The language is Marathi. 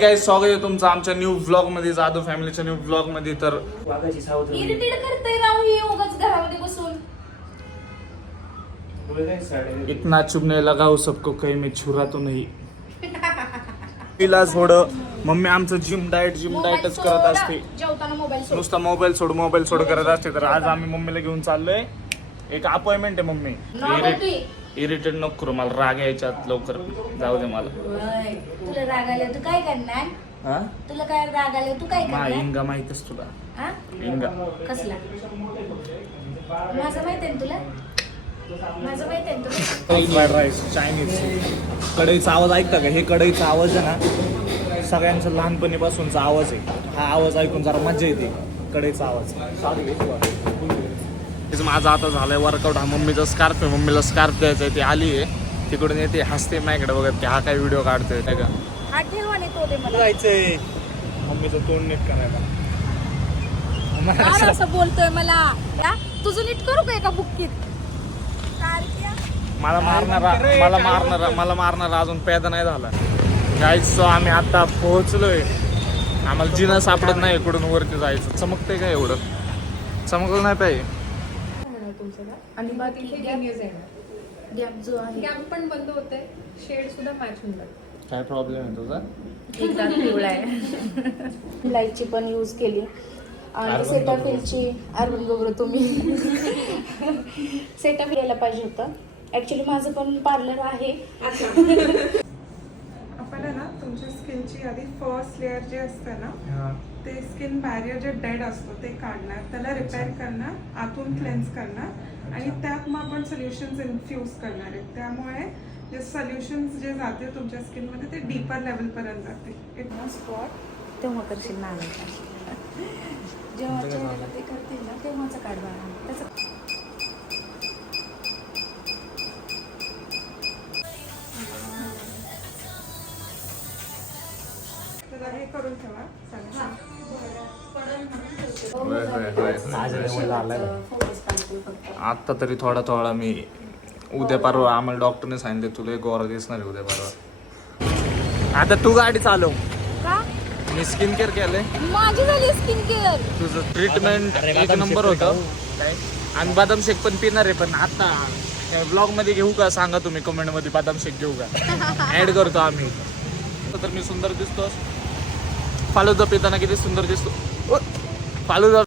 काय स्वागत आहे तुमचं आमच्या न्यू व्लॉग मध्ये, जाधव फॅमिलीच्या न्यू व्लॉग मध्ये. तर इरिटेट करतोय राव ही उगाच घरामध्ये बसून. इतना चुभने लगा हो सबको कहीं मैं छुरा तो नहीं. तिला थोडं मम्मी आमचं जिम डाएटच करत असते. जेवताना मोबाईल सोड. नुसता मोबाईल सोड करत असते. तर आज आम्ही मम्मीला घेऊन चाललोय, एक अपॉइंटमेंट आहे. मम्मी इरिटेट नको करू, मला राग यायच्यात लवकर जाऊ दे मला. तुला राग आला तू काय करणार? हा तुला काय राग आला तू काय मा करणार? इंगा माहितच तुला. हा? इंगा कसला? माझं माहित आहे ना तुला? माझं माहित आहे ना तुला? Fried rice Chinese. कढईचा आवाज ऐकता का? हे कढईचा आवाज आहे ना, सगळ्यांचा लहानपणीपासूनचा आवाज आहे. हा आवाज ऐकून जरा मजा येते. कढईचा आवाज. माझा आता झालाय वर्कआउट. हा मम्मीचा स्कार्फ आहे, मम्मीला स्कार्फ द्यायचा आहे. ती आली आहे तिकडून, येते हसते माझ्याकडे बघत की हा काय व्हिडिओ काढतोय नाही का. हा ठेवाने तो दे मला. जायचंय मम्मीचं तोंड नीट करायला. काय असं बोलतोय मला? या तुझं नीट करू का एका बुक्कीत? मला मारणारा अजून पैदा नाही झाला. गाईस आम्ही आता पोहोचलोय. आम्हाला जिना सापडत नाही कुठून वरती जायचं. चमकतंय काय एवढं? चमकलं नाही पाहिजे. आणि बाकी गॅप जो आहे गॅप पण बंद होते, शेड सुद्धा मॅच होऊन जाते. काय प्रॉब्लेम आहे तुझा? एकदा पिवळा आहे. लाईटची पण यूज केली आणि सेटाफिलची अर्बन बरोबर तुम्ही सेटाफिल यायला पाहिजे होतं. ऍक्च्युली माझं पण पार्लर आहे. आपण आहे ना तुमच्या स्किनची आधी फर्स्ट लेअर जे असतं ना, ते स्किन बॅरियर जे डेड असतो ते काढणार, त्याला रिपेअर करणार, आतून क्लेन्स करणार आणि त्यात मग आपण सोल्युशन्स इन्फ्यूज करणार आहेत. त्यामुळे जे सोल्युशन्स जे जाते तुमच्या स्किनमध्ये ते डीपर लेवलपर्यंत जाते. स्पॉट तेव्हा करशील ना जेव्हा चेहऱ्याला ते करतील ना तेव्हाच काढवा त्याचं. तर हे करून ठेवा. आत्ता तरी थोडा मी उद्या परवा आम्हाला डॉक्टरने सांगितले तुला गोरा दिसणार आहे उद्या परवा. आता तू गाडी चालव. का? मी स्किन केअर केलंय. माझी झाली स्किन केअर. तुझं ट्रीटमेंट एक नंबर होतं. आणि बदाम शेक पण पिणार आहे, पण आता ब्लॉग मध्ये घेऊ का सांगा तुम्ही कमेंट मध्ये. बदाम शेक घेऊ का? ऍड करतो आम्ही. तर मी सुंदर दिसतो. फालुदा पिताना किती सुंदर दिसतो. फालुदा